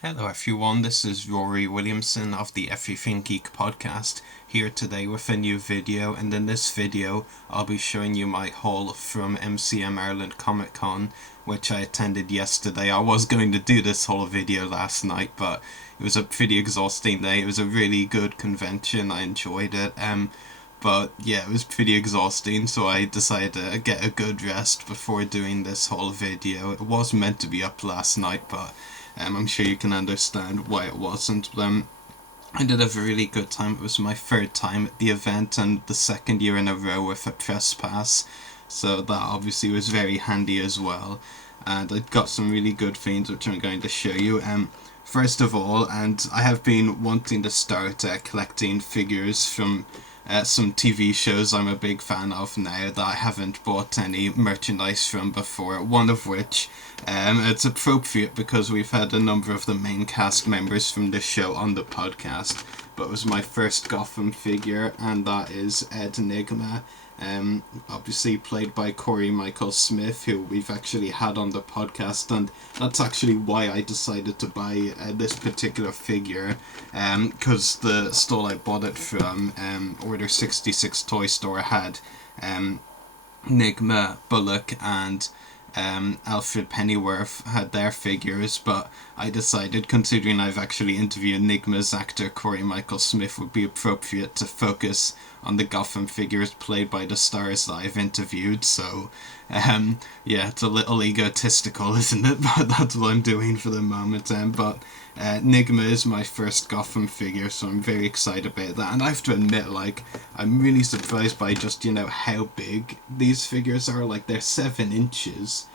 Hello everyone, this is Ruari Williamson of the Everything Geek podcast, here today with a new video, and in this video I'll be showing you my haul from MCM Ireland Comic Con, which I attended yesterday. I was going to do this whole video last night, but it was a pretty exhausting day. It was a really good convention, I enjoyed it, but yeah, it was pretty exhausting, so I decided to get a good rest before doing this whole video. It was meant to be up last night, but I'm sure you can understand why it wasn't. I did have a really good time. It was my third time at the event and the second year in a row with a press pass, so that obviously was very handy as well. And I got some really good things which I'm going to show you. First of all, and I have been wanting to start collecting figures from some TV shows I'm a big fan of now that I haven't bought any merchandise from before. One of which, it's appropriate because we've had a number of the main cast members from the show on the podcast, but it was my first Gotham figure, and that is Ed Enigma. Obviously played by Corey Michael Smith, who we've actually had on the podcast, and that's actually why I decided to buy this particular figure, because the stall I bought it from, Order 66 Toy Store, had Enigma, Bullock, and Alfred Pennyworth had their figures, but I decided, considering I've actually interviewed Enigma's actor Corey Michael Smith, would be appropriate to focus on the Gotham figures played by the stars that I've interviewed. So, yeah, it's a little egotistical, isn't it? But that's what I'm doing for the moment. But Enigma is my first Gotham figure, so I'm very excited about that. And I have to admit, like, I'm really surprised by just, how big these figures are. Like, they're 7 inches.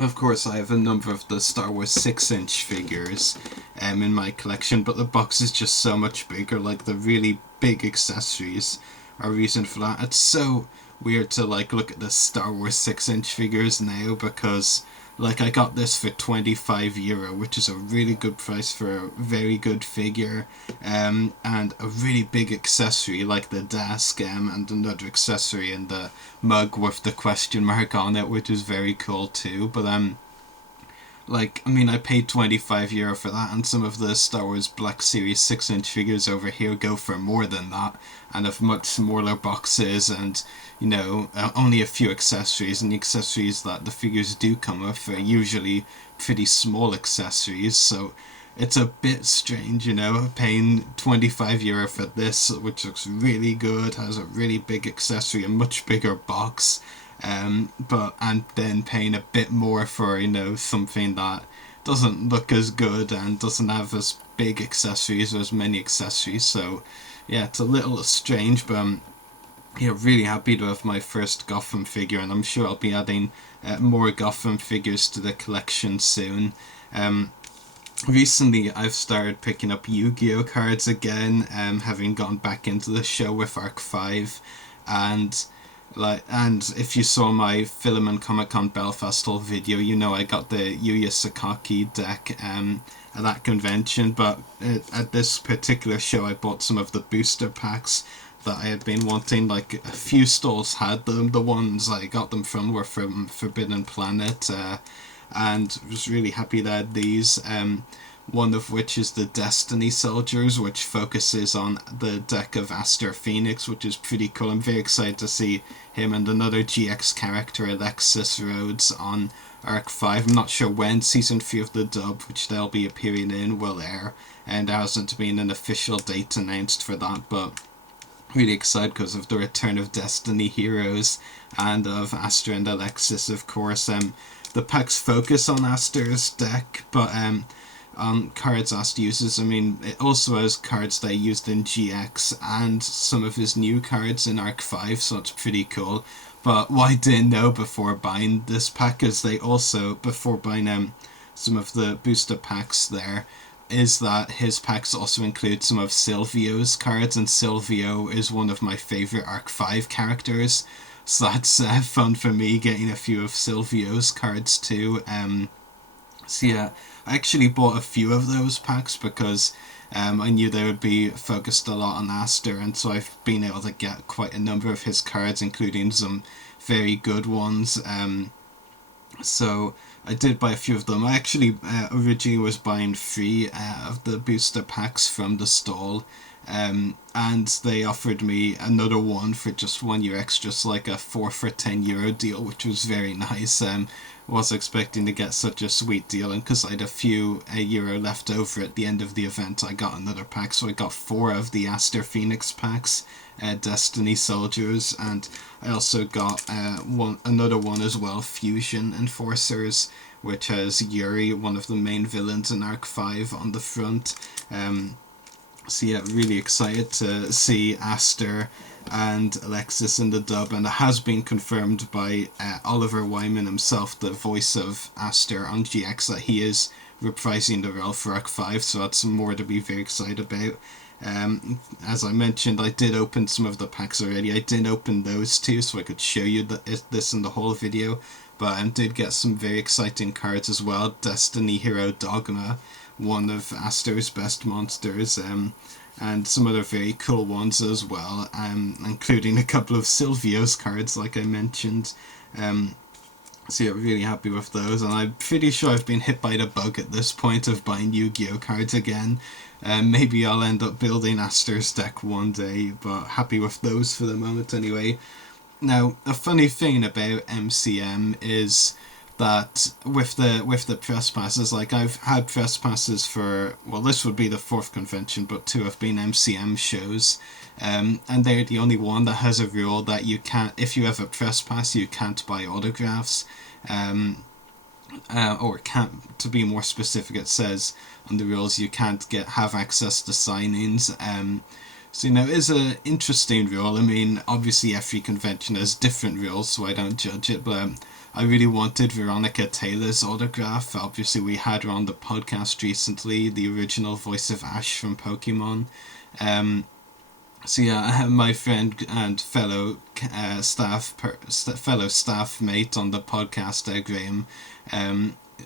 Of course, I have a number of the Star Wars 6-inch figures in my collection, but the box is just so much bigger. Like, the really big accessories are a reason for that. It's so weird to, like, look at the Star Wars 6-inch figures now, because like, I got this for €25, which is a really good price for a very good figure, and a really big accessory like the desk, and another accessory in the mug with the question mark on it, which is very cool too. But like, I mean, I paid €25 for that, and some of the Star Wars Black Series 6-inch figures over here go for more than that, and have much smaller boxes, and, only a few accessories, and the accessories that the figures do come with are usually pretty small accessories, so it's a bit strange, paying €25 for this, which looks really good, has a really big accessory, a much bigger box, and then paying a bit more for, something that doesn't look as good and doesn't have as big accessories or as many accessories. So yeah, it's a little strange, but I'm really happy to have my first Gotham figure, and I'm sure I'll be adding more Gotham figures to the collection soon. Recently I've started picking up Yu-Gi-Oh cards again, having gone back into the show with Arc 5, and if you saw my Film and Comic Con Belfast haul video, I got the Yuya Sakaki deck at that convention, but at this particular show I bought some of the booster packs that I had been wanting. Like, a few stalls had them. The ones I got them from were from Forbidden Planet, and was really happy they had these. One of which is the Destiny Soldiers, which focuses on the deck of Aster Phoenix, which is pretty cool. I'm very excited to see him and another GX character, Alexis Rhodes, on Arc 5. I'm not sure when Season 3 of the dub, which they'll be appearing in, will air, and there hasn't been an official date announced for that, but really excited because of the return of Destiny heroes and of Aster and Alexis, of course. The packs focus on Aster's deck, but cards Aster uses. I mean, it also has cards that he used in GX and some of his new cards in Arc 5, so it's pretty cool. But what I didn't know before buying this pack is they also, before buying some of the booster packs there, is that his packs also include some of Silvio's cards, and Silvio is one of my favourite Arc 5 characters, so that's fun for me, getting a few of Silvio's cards too. So yeah, I actually bought a few of those packs because I knew they would be focused a lot on Aster, and so I've been able to get quite a number of his cards, including some very good ones. So I did buy a few of them. I actually originally was buying 3 of the booster packs from the stall, and they offered me another one for just 1 year extra, so like a 4 for €10 deal, which was very nice. Was expecting to get such a sweet deal, and because I had a few euro left over at the end of the event, I got another pack. So I got 4 of the Aster Phoenix packs, Destiny Soldiers, and I also got another one as well, Fusion Enforcers, which has Yuri, one of the main villains in Arc 5, on the front. So yeah, really excited to see Aster and Alexis in the dub, and it has been confirmed by Oliver Wyman himself, the voice of Aster on GX, that he is reprising the role for Arc 5, so that's more to be very excited about. As I mentioned, I did open some of the packs already. I did open those too, so I could show you this in the whole video, but I did get some very exciting cards as well. Destiny Hero Dogma, one of Aster's best monsters, and some other very cool ones as well, including a couple of Silvio's cards, like I mentioned. So yeah, really happy with those, and I'm pretty sure I've been hit by the bug at this point of buying Yu-Gi-Oh cards again. Maybe I'll end up building Aster's deck one day, but happy with those for the moment anyway. Now, a funny thing about MCM is that with the press passes, like I've had press passes for, well, this would be the 4th convention, but 2 have been MCM shows, and they're the only one that has a rule that you can't, if you have a press pass, you can't buy autographs, or can't, to be more specific, it says on the rules you can't have access to signings. So, you know, it is an interesting rule. I mean, obviously every convention has different rules, so I don't judge it, but I really wanted Veronica Taylor's autograph. Obviously, we had her on the podcast recently, the original voice of Ash from Pokemon. So yeah, my friend and fellow staff mate on the podcast, Graham,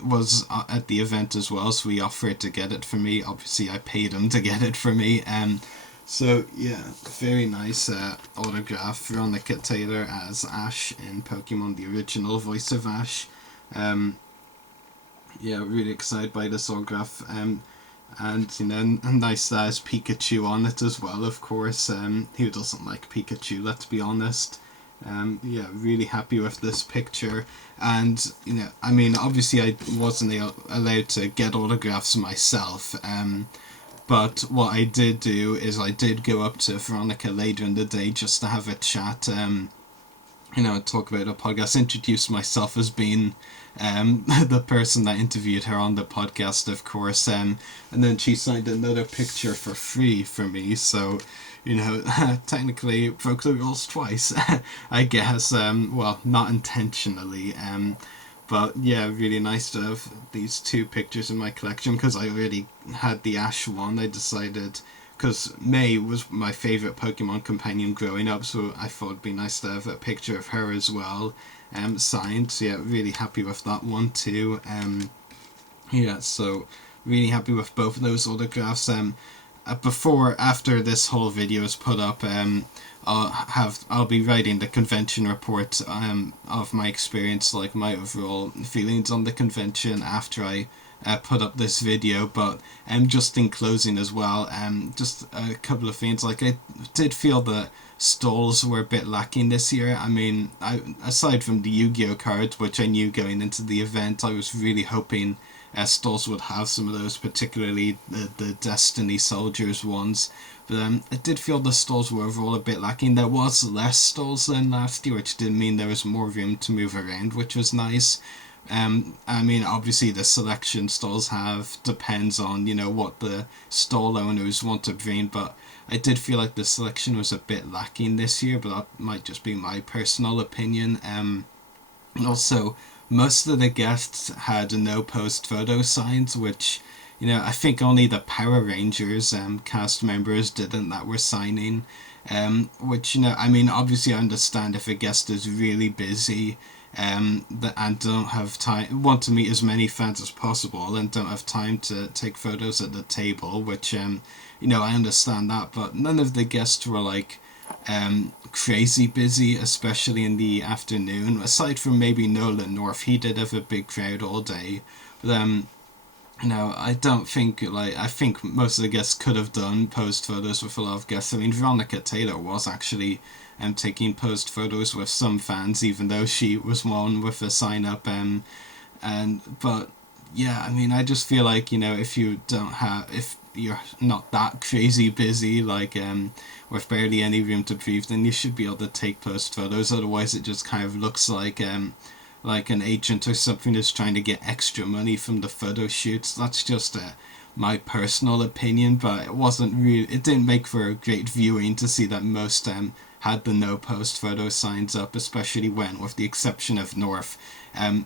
was at the event as well, so he offered to get it for me. Obviously, I paid him to get it for me. So yeah, very nice autograph. Veronica Taylor as Ash in Pokemon, the original voice of Ash. Yeah, really excited by this autograph. And you know, nice that has Pikachu on it as well, of course. Who doesn't like Pikachu, let's be honest. Yeah, really happy with this picture. And you know, I mean, obviously I wasn't allowed to get autographs myself, but what I did do is I did go up to Veronica later in the day just to have a chat, you know, talk about a podcast, introduce myself as being the person that interviewed her on the podcast, of course, and then she signed another picture for free for me, so, you know, technically broke the rules twice, I guess, well, not intentionally, but yeah, really nice to have these 2 pictures in my collection, because I already had the Ash one. I decided, because May was my favourite Pokemon companion growing up, so I thought it'd be nice to have a picture of her as well, signed. So yeah, really happy with that one too. Yeah, so really happy with both of those autographs. After this whole video is put up, I'll be writing the convention report of my experience, like my overall feelings on the convention after I put up this video. But just in closing as well, just a couple of things. Like, I did feel that stalls were a bit lacking this year. I mean, aside from the Yu-Gi-Oh cards, which I knew going into the event, I was really hoping stalls would have some of those, particularly the Destiny Soldiers ones. But I did feel the stalls were overall a bit lacking. There was less stalls than last year, which did mean there was more room to move around, which was nice. I mean, obviously the selection stalls depends on, you know, what the stall owners want to bring, but I did feel like the selection was a bit lacking this year, but that might just be my personal opinion. And also, most of the guests had no post photo signs, which, you know, I think only the Power Rangers cast members didn't that were signing. Which, you know, I mean, obviously I understand if a guest is really busy and don't have time, want to meet as many fans as possible and don't have time to take photos at the table, which, you know, I understand that, but none of the guests were like crazy busy, especially in the afternoon. Aside from maybe Nolan North, he did have a big crowd all day. But no, I don't think I think most of the guests could have done post photos with a lot of guests. I mean, Veronica Taylor was actually taking post photos with some fans, even though she was one with a sign up. And but yeah, I mean, I just feel like, if you don't have, if you're not that crazy busy, with barely any room to breathe, then you should be able to take post photos. Otherwise, it just kind of looks like an agent or something is trying to get extra money from the photo shoots. That's just my personal opinion, but it didn't make for a great viewing to see that most had the no post photo signs up, especially when, with the exception of North,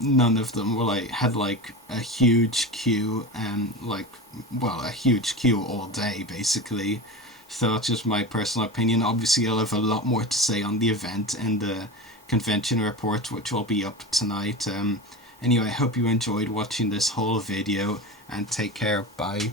none of them were had a huge queue, a huge queue all day basically. So that's just my personal opinion. Obviously, I'll have a lot more to say on the event and the convention report, which will be up tonight. Anyway, I hope you enjoyed watching this whole video, and take care. Bye.